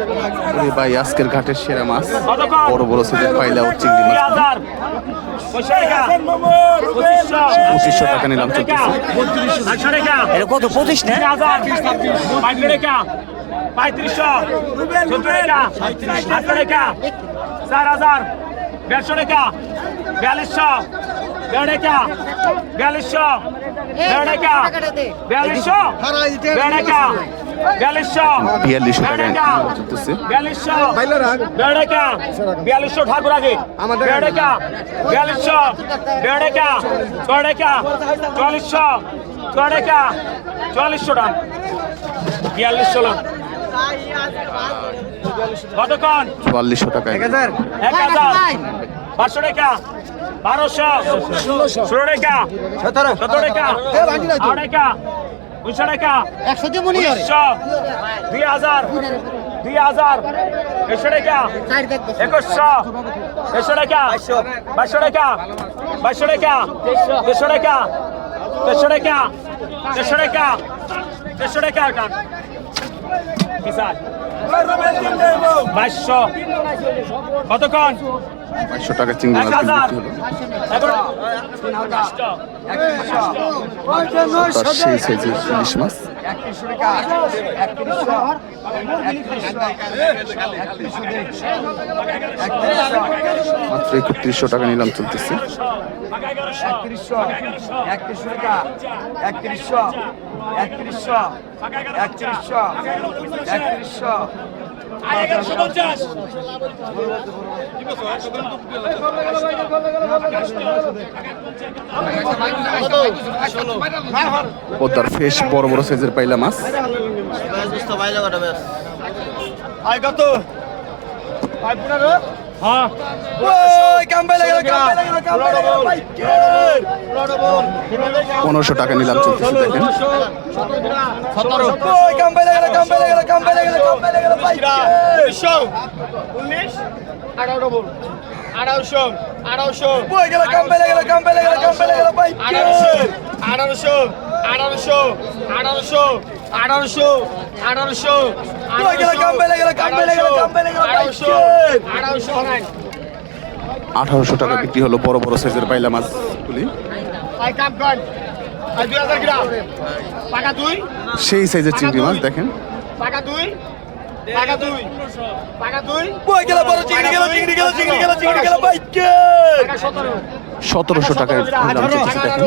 ওরে ভাই আজকের ঘাটের সেরা মাছ। বড় বড় সাইজের পাইলা ও চিংড়ি মাছ। পঁচিশশো টাকা নিলাম চলতেছে। কত পঁচিশ না? পঁয়ত্রিশশো। আটশো রেখা চার হাজার। দেড়শো রেখা বিয়াল্লিশশো। রেখা বিয়াল্লিশশো রেখা বিয়াল্লিশশো রেখা বিয়াল্লিশশো বিয়াল্লিশশো চলতেছে বিয়াল্লিশশো রেখা। বিয়াল্লিশশো ঠাকুর আগে। রেখা বিয়াল্লিশশো ছয় রেখা চল্লিশশো ছয় চল্লিশশো টাকা। বিয়াল্লিশশো লোক। কতক্ষণ? চুয়াল্লিশশো টাকা এক হাজার। পাঁচশো টাকা। বারোশো। ষোলো টাকা। সতেরো টাকা। আট টাকা। উনিশশো টাকা। একশো দিয়ে উনিশশো। দুই হাজার। দুই হাজার। একশো টাকা। একুশশো। একশো টাকা। বাইশশো টাকা। বাইশশো টাকা। দেড়শো টাকা। দেড়শো টাকা। দেড়শো টাকা। দেড়শো টাকা। ওটা বাইশশো। কতক্ষণ? বাইশশো টাকা চিংড়ি মাছ বিক্রি হলো তার সেই সাইজের ইলিশ মাছ। মাত্র একত্রিশশো টাকা নিলাম চলতেছে। একত্রিশশো একত্রিশশো টাকা একত্রিশশো একত্রিশশো একত্রিশশো একত্রিশশো পদ্মার ফ্রেশ বড় বড় সাইজের পাইলা মাছ। আয় কত আয় পনেরো। হ্যাঁ। ওই কাম পেলে পনেরোশো টাকা নিলাম চলতেছে দেখেন ওই কাম পেলে গেল কাম পেলে গেল কাম পেলে গেল কাম পেলে গেল ভাই উনিশ আঠারো বল আঠারোশো টাকা বিক্রি হলো বড় বড় সাইজের পাইলা মাছগুলি সেই সাইজের চিংড়ি মাছ দেখেন। পাকা দুই। পাকা দুই। পাকা দুই। ওই গেল বড় চিংড়ি গেল চিংড়ি গেল চিংড়ি গেল চিংড়ি গেল ভাই পাকা সতেরো। সতেরোশো টাকায় দেখেন।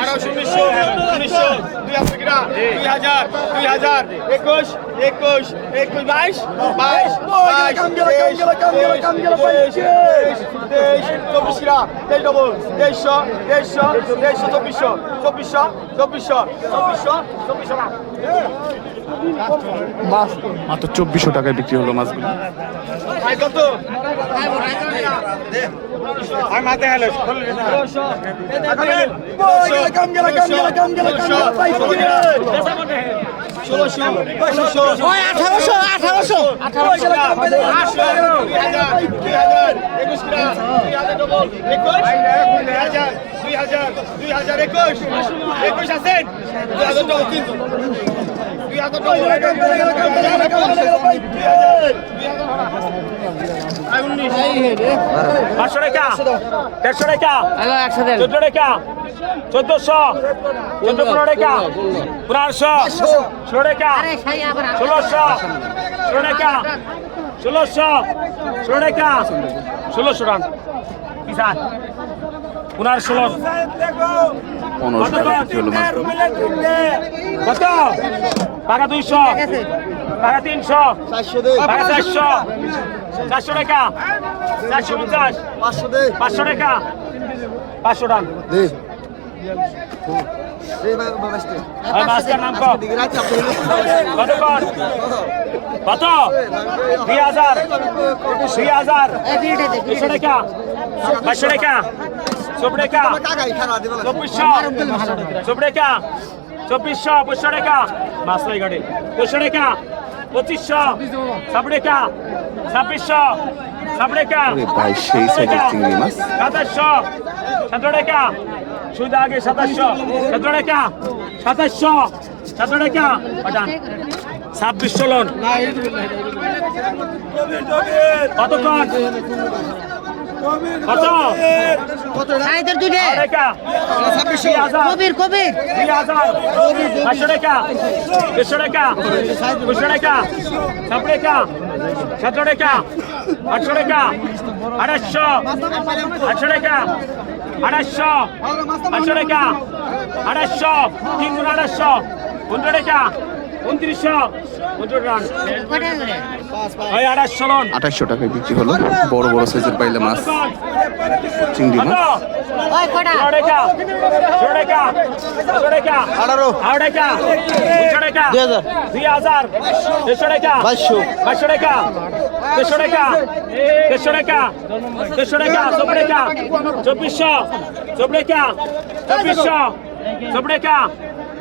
আঠারোশো উনিশশো উনিশশো দুই হাজার দুই হাজার দুই হাজার একুশ একুশ একুশ বাইশ বাইশ বাইশ তেইশ তেইশ চব্বিশ গ্রাম তেইশ ডবল তেইশশো তেইশশো তেইশশো চব্বিশশো চব্বিশশো চব্বিশশো চব্বিশশো চব্বিশশো মাত্র চব্বিশশো টাকায় বিক্রি হলো মাছগুলি। আঠারোশো আঠারোশো। হাজার দুই হাজার একুশ একুশ আছেন দুই হাজার পাঁচশো টাকা, দেড়শো টাকা, চোদ্দ টাকা, চোদ্দশো, চোদ্দ পনেরো টাকা, পনেরোশো, ষোলো টাকা, ষোলোশো, ষোলো পনেরো ষোলো কত টাকা দুইশো টাকা তিনশো টাকা চারশো চারশো টাকা চারশো পঞ্চাশ পাঁচশো টাকা পাঁচশো টাকা নাম কত কত? দুই হাজার। দুই হাজার। দুশো টাকা। পাঁচশো টাকা। চব্বিশ টাকা। চব্বিশশো। চব্বিশ টাকা। চব্বিশশো পঁচিশশো টাকা। মাসলাই গাড়ি। দুশো টাকা। পঁচিশশো। ছাব্বিশ টাকা। ছাব্বিশশো। চিংড়ি মাছ। সাতাশশো। সতেরো টাকা। সুদা আগে সাতাশশো। সতেরো টাকা। সাতাশশো। সতেরো টাকা। পাঠান। ছাব্বিশশো লোন কতক্ষণ কত? টাকা দুই হাজার। কবির কবির। পাঁচশো টাকা দেড়শো টাকা দুশো টাকা ছাব্বিশ টাকা সতেরো টাকা আটশো টাকা আড়াইশো। আটশো টাকা আড়াইশো। আটশো টাকা আড়াইশো। তিন আড়াইশো। পনেরো টাকা আঠাশশো টাকায় বিক্রি হলো। বড় বড় সাইজের পাইলে মাছ। চিংড়ি মাছ। দুই হাজার দেড়শো টাকা বাইশশো বাইশশো টাকা দেড়শো টাকা দেড়শো টাকা দেড়শো টাকা চব্বিশ টাকা চব্বিশশো চব্বিশ টাকা চব্বিশশো। চব্বিশ টাকা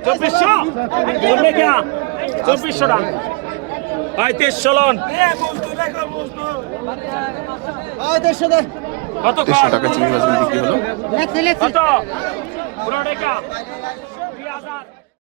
চব্বিশশো। চব্বিশ টাকা চব্বিশশো টাকা পঁয়ত্রিশ লোন। কত টাকা চিংড়ি মাছ বিক্রি হলো। কত? পনেরো টাকা দুই হাজার।